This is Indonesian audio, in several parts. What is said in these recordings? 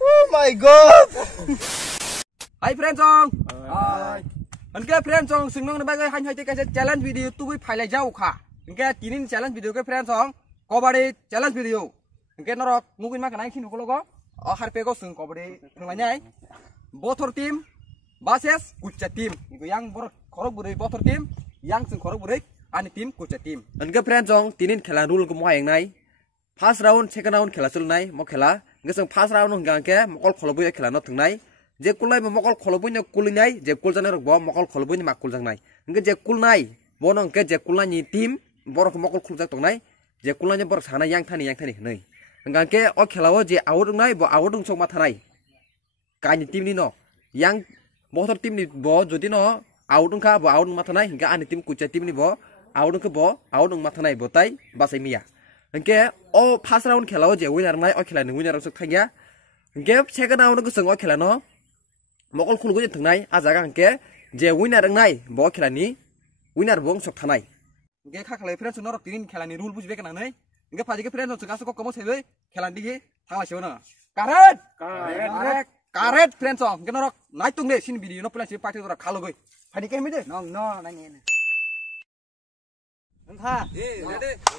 Oh my god. Hai friend song. Hai. Oke friend song senang nabai hai hai te challenge video tu bi phai lai jau kha. Oke tinin challenge video ke friend song. Kabaddi challenge video. Oke norok mungkin ma kanai khinu ko logo. Har pe ko sung kabaddi nglanyai. Bothor team versus Kucha team. Iku yang bor khorok burai bothor team, yang sung khorok burai ani team Kucha team. Oke friend song tinin khela rule ko mo hayang nai. First round, second round khela chulnai mo khela. Ngesang first round hingga mokol kholobui khela no thungnai. Je kulai mokol kholobui no kulinai, je kul jane rok bo mokol kholobui ni makul jangnai. Nge je kulnai, bono nge je kulnai ni team borok mokol khuljak tongnai. Je kulnai ni borok sana yang thani nei. Nge ke o khelao je out ngai bo out dung chok ma thanai. Kani team ni no. Yang bothor team ni bo jodi no out kha bo out ma thanai hingga ani team Kucha team ni bo out ke bo out ma thanai bo tai basai miya. Oke, oh first round khelao je winner nai o khela ni winner sok thangya. Oke, second round ko sung o khela no mokol khulgu je thungnai a jaga ke je winner nai bo khela ni winner bong sok thanai. Oke, kha khalai friends no rok tin khela ni rule bujbe kana nai. Oke, phaji ke friends so kaso ko komo sebe khela digi thangla sebe na. Karet friends so ke norok nai tungne sin video no plan si party dora khalogoi. Phaji ke mide no nai ni. Entah.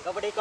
Kabaddi.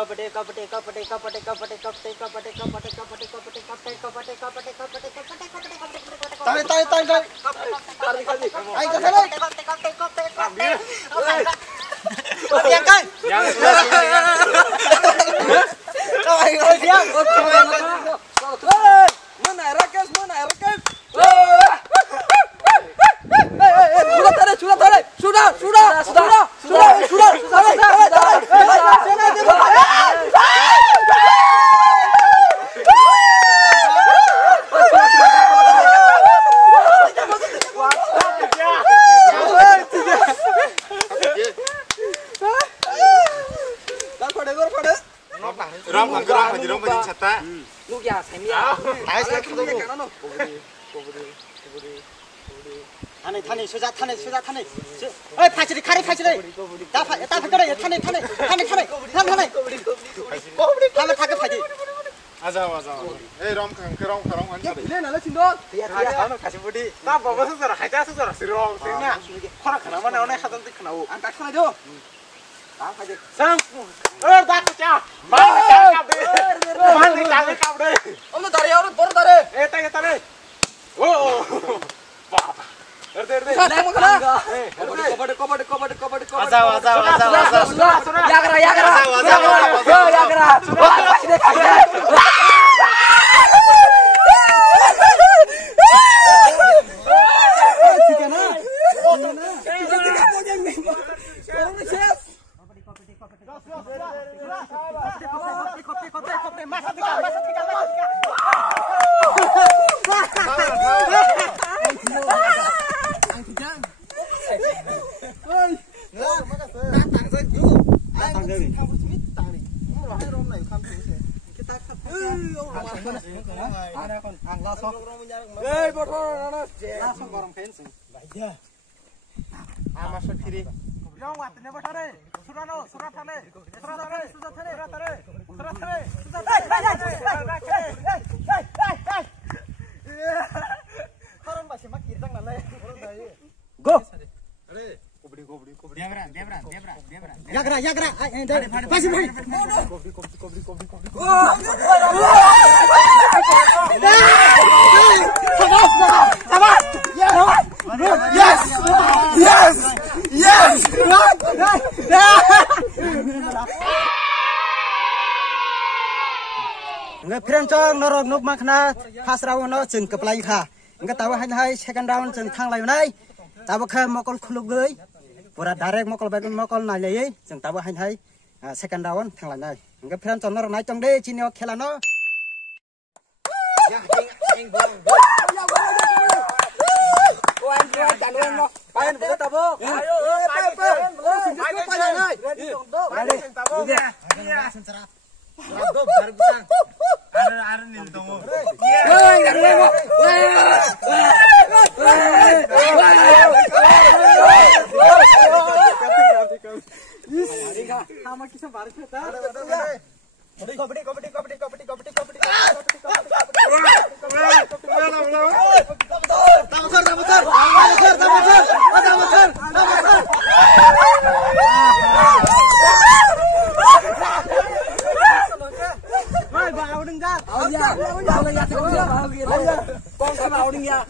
Thane suja. Oi phachiri khari phachiri. Ta phakare thane. Thane thake phaji. Aja. Ei rom khang an chade. Le nala chindo. Tia khano khasibudi. Ta baba sujara khaita sujara sirong singna. Khara khana mane onai khadan tik khanau. An ta khana jo. Ta phaji. Sang. Da ko cha. Man kap de. Kap de. Om dare aur bor dare. Eta re. Oh. Baba. Erde. Kabaddi. Aja. Go. Yagra. Pasi. Yes. Nge friend chong norok nuk makna first round no chừng keplai kha. Nge tawa hai second round chừng thang lai nai. Tawa kha mokol khuluk gei. Pura direct mokol bagun mokol nai lei chừng tawa hai second round thang lai nai. Nge friend chong norok nai chong de chinio khela no. Ya anh buông. Anh chặn luôn nó. Anh vừa tập vô. Ayo,ไปเลยRabdo baru pisang. Ada nih tunggu. Sama kisah baru kita. Kabaddi. Con cái màu đi nha.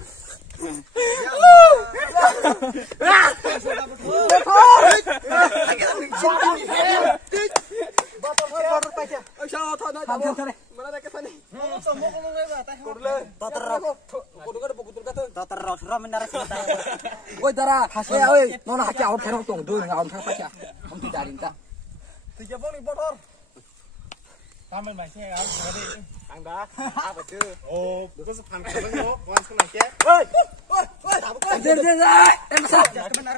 Sao thôi nói thôi thôi mana ada kesan nih semua kalau lewat kurle taterok kudu ada buku tulis taterok ram mendarat woi dara hasil woi nona hacia awak kerok tong do ngawam thang pacha om tu darin ta tiga bong ni motor tamen mai xe áo đi ang da apa tu oh bukan sepan kan lo wan senang ke woi woi woi tak bukan den em sa benar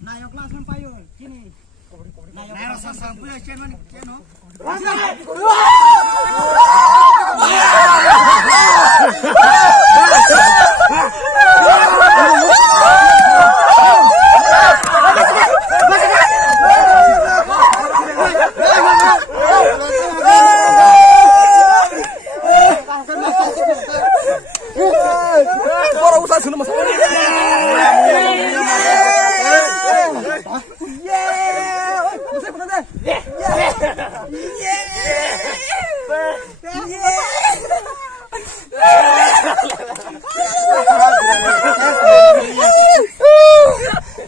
Nayok langsung payo kini. Nayok langsung payo channel channel. Orang usaha sudah masuk.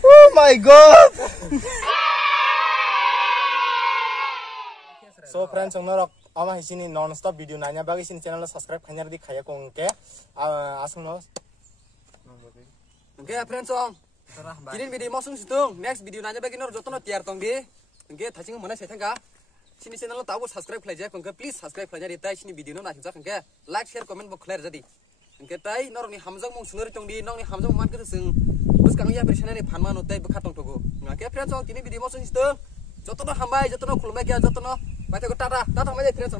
Oh my god. So friends, norok ama hisini non stop video nanya bagi sini channel subscribe khanyar di khaya ko ke asung no. Oke friends song. Kini video masuk situng. Next video nanya bagi nor jotono tiar tong di. Oke thaching mana saya tangga. Sini channel lo tahu subscribe khalaja ko please subscribe khalaja di tai sini video no na hinja ke like share comment box khalaja jadi. Oke tai nor ni hamjang mung sunori tong di nong ni hamjang man ke sing bus kang ya bersana ni phanma no tai bekatong togo. Oke friends song kini video masuk situng. Jotono hambai jotono khulmai ke jotono Mati ko tata, tata mai friends.